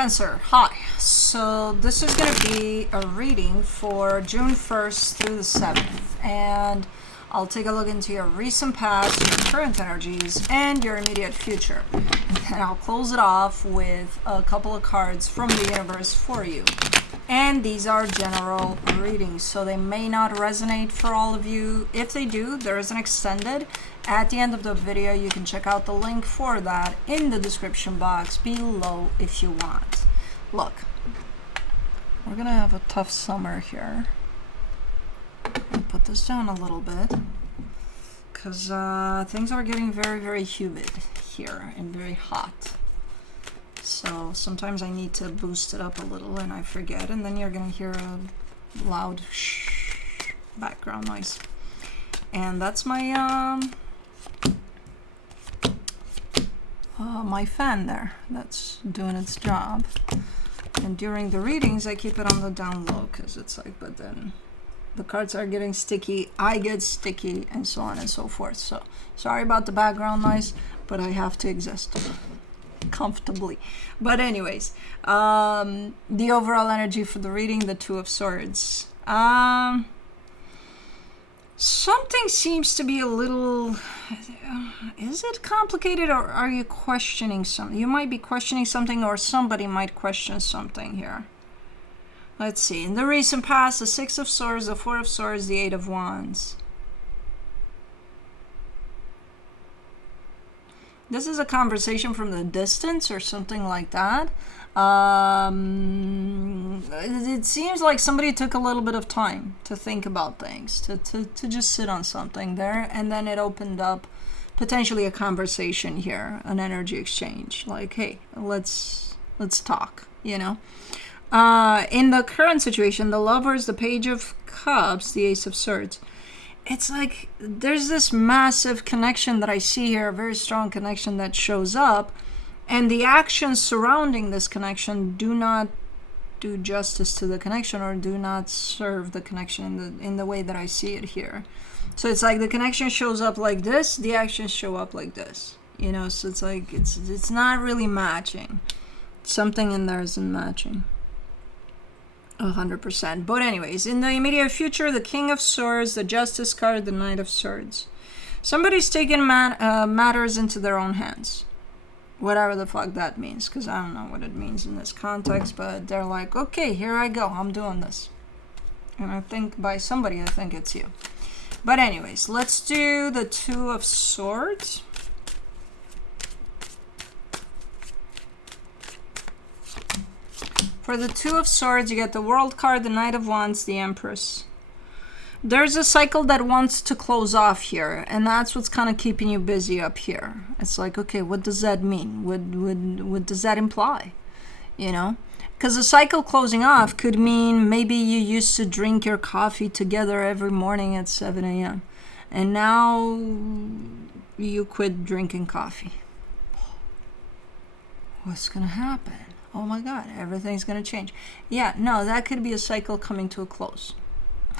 Cancer, hi. So this is going to be a reading for June 1st through the 7th. And I'll take a look into your recent past, your current energies, and your immediate future. And then I'll close it off with a couple of cards from the universe for you. And these are general readings, so they may not resonate for all of you. If they do, there is an extended. At the end of the video, you can check out the link for that in the description box below if you want. Look, we're gonna have a tough summer here. I'll put this down a little bit because things are getting very, very humid here and very hot. So sometimes I need to boost it up a little and I forget, and then you're gonna hear a loud shh background noise. And that's my my fan there that's doing its job. And during the readings I keep it on the down low because it's like, but then the cards are getting sticky, I get sticky, and so on and so forth. So sorry about the background noise, but I have to exist comfortably. But anyways, the overall energy for the reading, the Two of Swords. Something seems to be a little, is it complicated, or are you questioning something? You might be questioning something, or somebody might question something here. Let's see. In the recent past, the Six of Swords, the Four of Swords, the Eight of Wands. This is a conversation from the distance or something like that. It seems like somebody took a little bit of time to think about things, to just sit on something there, and then it opened up potentially a conversation here, an energy exchange. Like, hey, let's talk, you know. In the current situation, the Lovers, the Page of Cups, the Ace of Swords. It's like there's this massive connection that I see here, a very strong connection that shows up, and the actions surrounding this connection do not do justice to the connection, or do not serve the connection in the way that I see it here. So it's like the connection shows up like this, the actions show up like this, you know. So it's like it's not really matching. Something in there isn't matching 100%. But anyways, in the immediate future, the King of Swords, the Justice card, the Knight of Swords. Somebody's taking matters into their own hands. Whatever the fuck that means, because I don't know what it means in this context, but they're like, okay, here I go, I'm doing this. And I think by somebody, I think it's you. But anyways, let's do the Two of Swords. For the Two of Swords, you get the World card, the Knight of Wands, the Empress. There's a cycle that wants to close off here, and that's what's kind of keeping you busy up here. It's like, okay, what does that mean? What does that imply? You know? Because the cycle closing off could mean maybe you used to drink your coffee together every morning at 7 a.m. and now you quit drinking coffee. What's going to happen? Oh my God, everything's going to change. Yeah, no, that could be a cycle coming to a close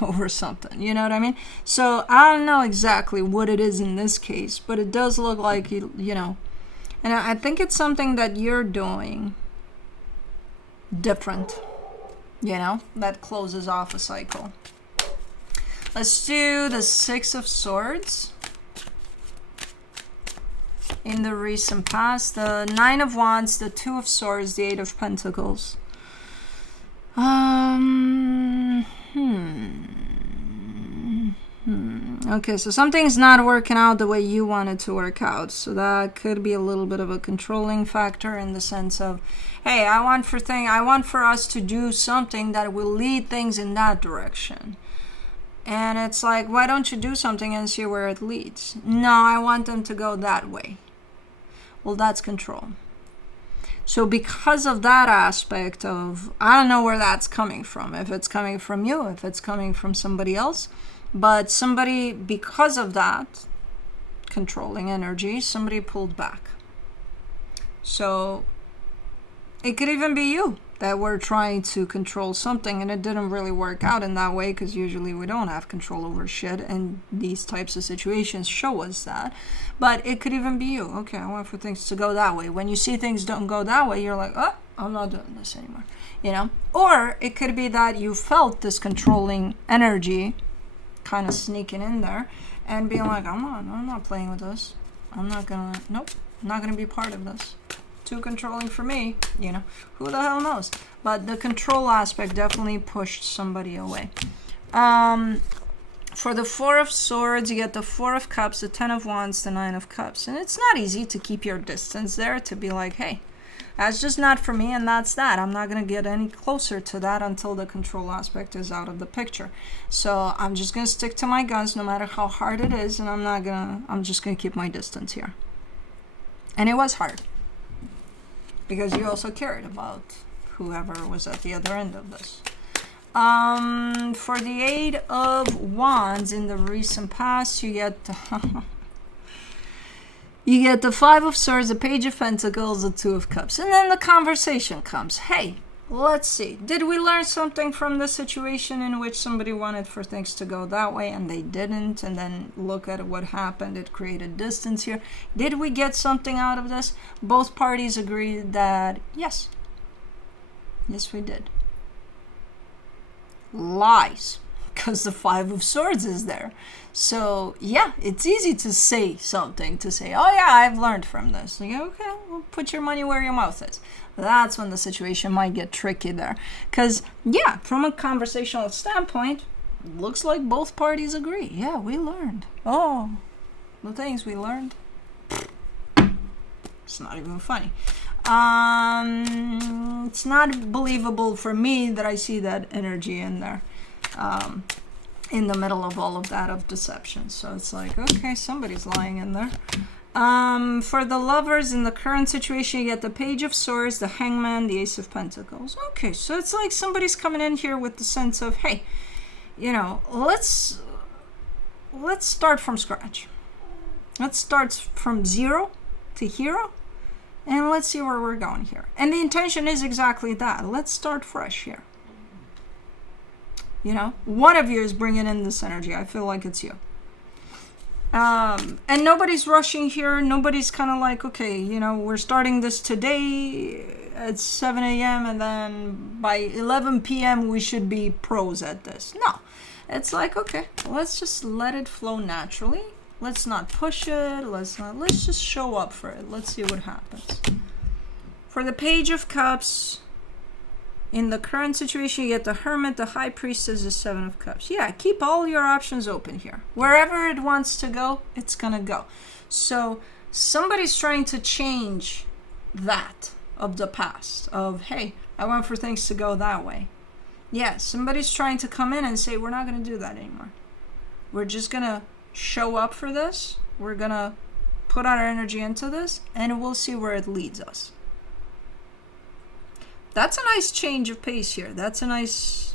over something. You know what I mean? So I don't know exactly what it is in this case, but it does look like, you know, and I think it's something that you're doing different, you know, that closes off a cycle. Let's do the Six of Swords. In the recent past, the Nine of Wands, the Two of Swords, the Eight of Pentacles. Okay, so something's not working out the way you want it to work out. So that could be a little bit of a controlling factor in the sense of, hey, I want for us to do something that will lead things in that direction. And it's like, why don't you do something and see where it leads? No, I want them to go that way. Well, that's control. So because of that aspect of, I don't know where that's coming from. If it's coming from you, if it's coming from somebody else. But somebody, because of that controlling energy, somebody pulled back. So it could even be you that were trying to control something and it didn't really work out in that way, because usually we don't have control over shit, and these types of situations show us that. But it could even be you. Okay, I want for things to go that way. When you see things don't go that way, you're like, oh, I'm not doing this anymore, you know? Or it could be that you felt this controlling energy kind of sneaking in there and being like, I'm not playing with this. Nope, I'm not gonna be part of this. Too controlling for me, you know? Who the hell knows? But the control aspect definitely pushed somebody away. For the Four of Swords, you get the Four of Cups, the Ten of Wands, the Nine of Cups. And it's not easy to keep your distance there, to be like, hey, that's just not for me, and that's that. I'm not going to get any closer to that until the control aspect is out of the picture. So I'm just going to stick to my guns no matter how hard it is, and I'm just going to keep my distance here. And it was hard, because you also cared about whoever was at the other end of this. For the Eight of Wands in the recent past, you get you get the Five of Swords, the Page of Pentacles, the Two of Cups, and then the conversation comes. Hey, let's see. Did we learn something from the situation in which somebody wanted for things to go that way and they didn't? And then look at what happened. It created distance here. Did we get something out of this? Both parties agreed that yes. Yes, we did. Lies, because the Five of Swords is there. So yeah, it's easy to say something, to say, oh yeah, I've learned from this. Like, okay, well, put your money where your mouth is. That's when the situation might get tricky there. Because yeah, from a conversational standpoint, looks like both parties agree. Yeah, we learned. Oh, the things we learned. It's not even funny. It's not believable for me that I see that energy in there, in the middle of all of that of deception. So it's like, okay, somebody's lying in there. For the lovers in the current situation, you get the Page of Swords, the Hangman, the Ace of Pentacles. Okay, so it's like somebody's coming in here with the sense of, hey, you know, let's start from scratch. Let's start from zero to hero. And let's see where we're going here. And the intention is exactly that. Let's start fresh here. You know, one of you is bringing in this energy. I feel like it's you. And nobody's rushing here. Nobody's kind of like, okay, you know, we're starting this today at 7 a.m. and then by 11 p.m. we should be pros at this. No, it's like, okay, let's just let it flow naturally. Let's not push it. Let's just show up for it. Let's see what happens. For the Page of Cups, in the current situation, you get the Hermit, the High Priestess, the Seven of Cups. Yeah, keep all your options open here. Wherever it wants to go, it's gonna go. So somebody's trying to change that of the past, of, hey, I want for things to go that way. Yeah, somebody's trying to come in and say, we're not gonna do that anymore. We're just gonna show up for this. We're gonna put our energy into this, and we'll see where it leads us. That's a nice change of pace here. That's a nice,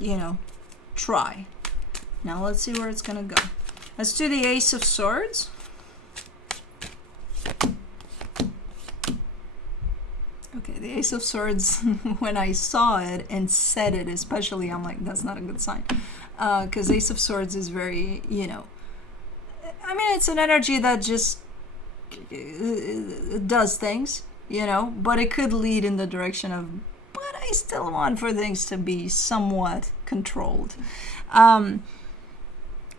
you know, try. Now let's see where it's gonna go. Let's do the Ace of Swords. Okay, the Ace of Swords, when I saw it and said it especially, I'm like, that's not a good sign. Because Ace of Swords is very, you know, I mean, it's an energy that just does things, you know, but it could lead in the direction of, but I still want for things to be somewhat controlled. And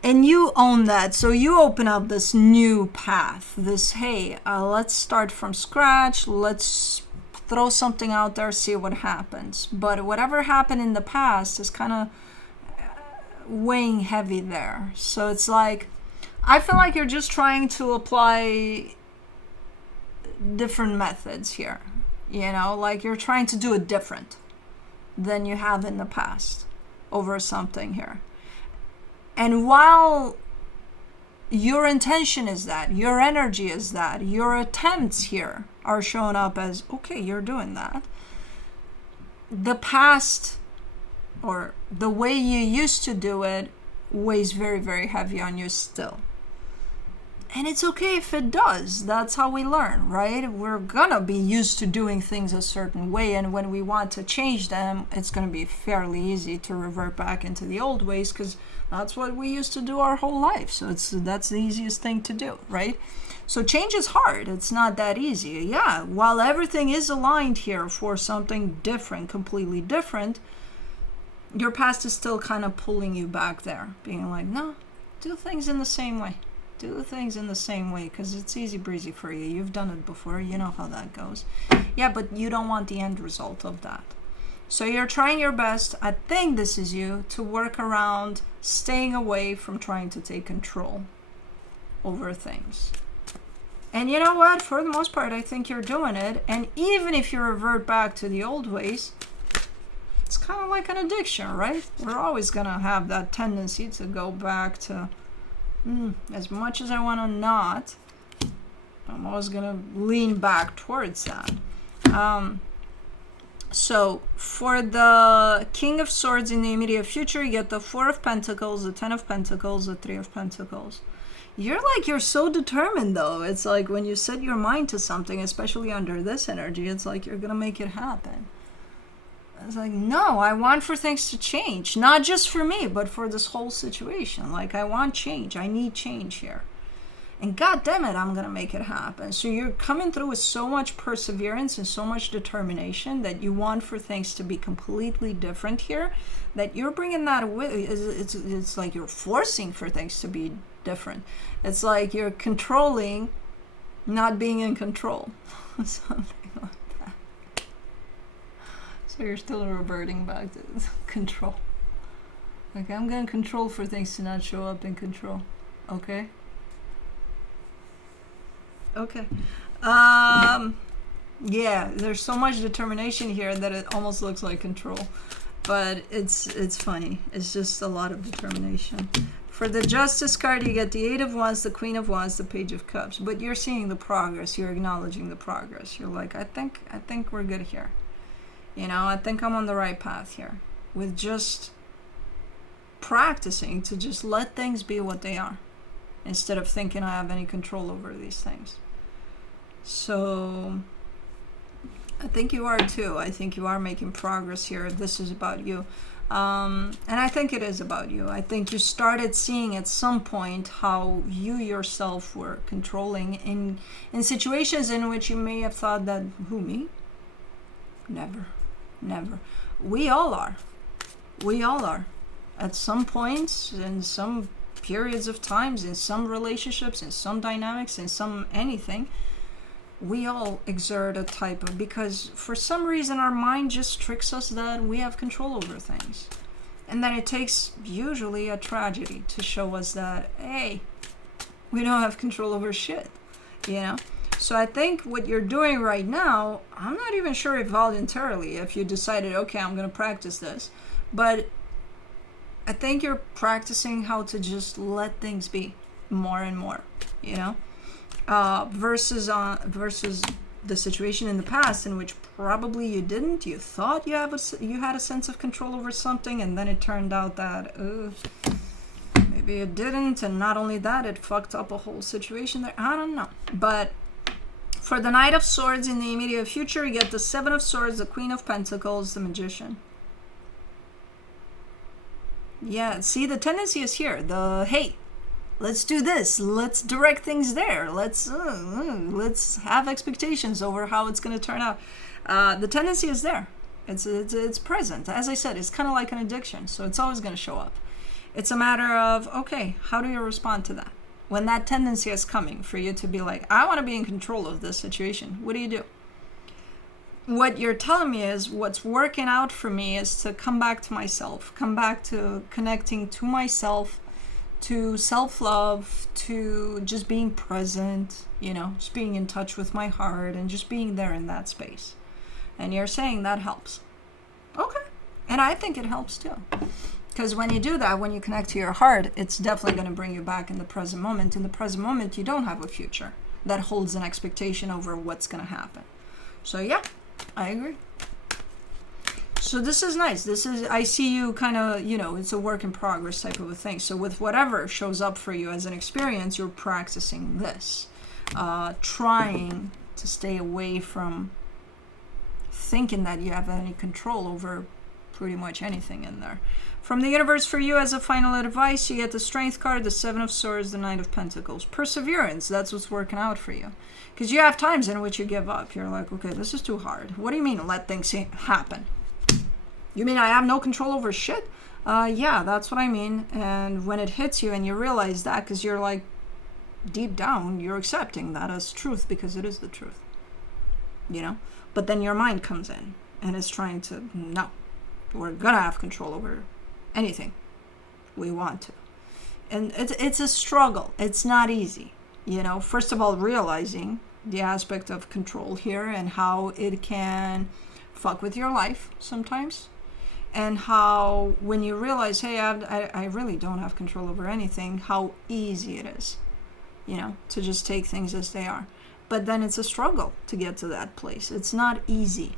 you own that, so you open up this new path, this, hey, let's start from scratch, let's throw something out there, see what happens. But whatever happened in the past is kind of weighing heavy there. So it's like, I feel like you're just trying to apply different methods here, you know, like you're trying to do it different than you have in the past over something here. And while your intention is that, your energy is that, your attempts here are showing up as, okay, you're doing that, the past or the way you used to do it weighs very, very heavy on you still. And it's okay if it does. That's how we learn, right? We're gonna be used to doing things a certain way, and when we want to change them, it's gonna be fairly easy to revert back into the old ways, because that's what we used to do our whole life. So that's the easiest thing to do, right? So change is hard. It's not that easy. Yeah, while everything is aligned here for something different, completely different, your past is still kind of pulling you back there, being like, no, do things in the same way. Do things in the same way, because it's easy breezy for you. You've done it before. You know how that goes. Yeah, but you don't want the end result of that. So you're trying your best, I think this is you, to work around staying away from trying to take control over things. And you know what? For the most part, I think you're doing it. And even if you revert back to the old ways, it's kind of like an addiction, right? We're always going to have that tendency to go back to, as much as I want to not, I'm always going to lean back towards that. So for the King of Swords in the immediate future, you get the Four of Pentacles, the Ten of Pentacles, the Three of Pentacles. You're so determined, though. It's like when you set your mind to something, especially under this energy, it's like you're going to make it happen. It's like, no, I want for things to change. Not just for me, but for this whole situation. Like, I want change. I need change here. And God damn it, I'm going to make it happen. So you're coming through with so much perseverance and so much determination that you want for things to be completely different here, that you're bringing that with. It's like you're forcing for things to be different. It's like you're controlling, not being in control. Something like that. So you're still reverting back to control. Like, I'm going to control for things to not show up in control. Okay? Okay. Yeah, there's so much determination here that it almost looks like control. But it's funny. It's just a lot of determination. For the Justice card, you get the Eight of Wands, the Queen of Wands, the Page of Cups. But you're seeing the progress. You're acknowledging the progress. You're like, I think we're good here. You know, I think I'm on the right path here. With just practicing to just let things be what they are, instead of thinking I have any control over these things. So I think you are too. I think you are making progress here. This is about you. And I think it is about you. I think you started seeing at some point how you yourself were controlling in situations in which you may have thought that, who, me? Never. We all are. At some points, in some periods of times, in some relationships, in some dynamics, in some anything, we all exert a type of, because for some reason our mind just tricks us that we have control over things. And then it takes usually a tragedy to show us that, hey, we don't have control over shit, you know? So I think what you're doing right now, I'm not even sure if voluntarily, if you decided, okay, I'm going to practice this, but I think you're practicing how to just let things be more and more, you know? Versus the situation in the past in which probably you didn't. You thought you had a sense of control over something, and then it turned out that maybe it didn't, and not only that, it fucked up a whole situation there. I don't know. But for the Knight of Swords in the immediate future, you get the Seven of Swords, the Queen of Pentacles, the Magician. Yeah, see, the tendency is here. Hey, let's do this. Let's direct things there. Let's have expectations over how it's going to turn out. The tendency is there. It's present. As I said, it's kind of like an addiction, so it's always going to show up. It's a matter of, okay, how do you respond to that? When that tendency is coming for you to be like, I want to be in control of this situation, what do? What you're telling me is what's working out for me is to come back to myself, come back to connecting to myself, to self-love, to just being present, you know, just being in touch with my heart and just being there in that space. And you're saying that helps. Okay. And I think it helps too. Because when you do that, when you connect to your heart, it's definitely going to bring you back in the present moment. In the present moment, you don't have a future that holds an expectation over what's going to happen. So yeah, I agree. So this is nice. This is, I see you kind of, you know, it's a work in progress type of a thing. So with whatever shows up for you as an experience, you're practicing this. Trying to stay away from thinking that you have any control over pretty much anything in there. From the universe for you as a final advice, you get the Strength card, the Seven of Swords, the Knight of Pentacles. Perseverance, that's what's working out for you. Because you have times in which you give up. You're like, okay, this is too hard. What do you mean let things happen? You mean I have no control over shit? Yeah, that's what I mean. And when it hits you and you realize that, because you're like, deep down, you're accepting that as truth because it is the truth. You know? But then your mind comes in and is trying to, no, we're gonna have control over anything we want to. And it's a struggle. It's not easy. You know, first of all, realizing the aspect of control here and how it can fuck with your life sometimes. And how when you realize, hey, I really don't have control over anything, how easy it is, you know, to just take things as they are. But then it's a struggle to get to that place. It's not easy.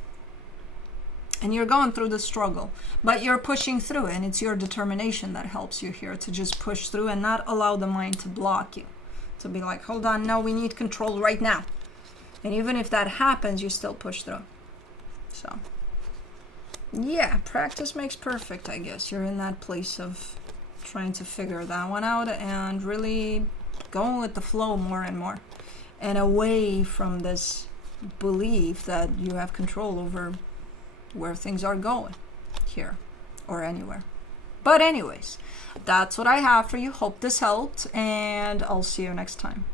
And you're going through the struggle, but you're pushing through, and it's your determination that helps you here to just push through and not allow the mind to block you. To be like, hold on, no, we need control right now. And even if that happens, you still push through. So, yeah, practice makes perfect, I guess. You're in that place of trying to figure that one out and really going with the flow more and more. And away from this belief that you have control over where things are going here or anywhere. But anyways, that's what I have for you. Hope this helped, and I'll see you next time.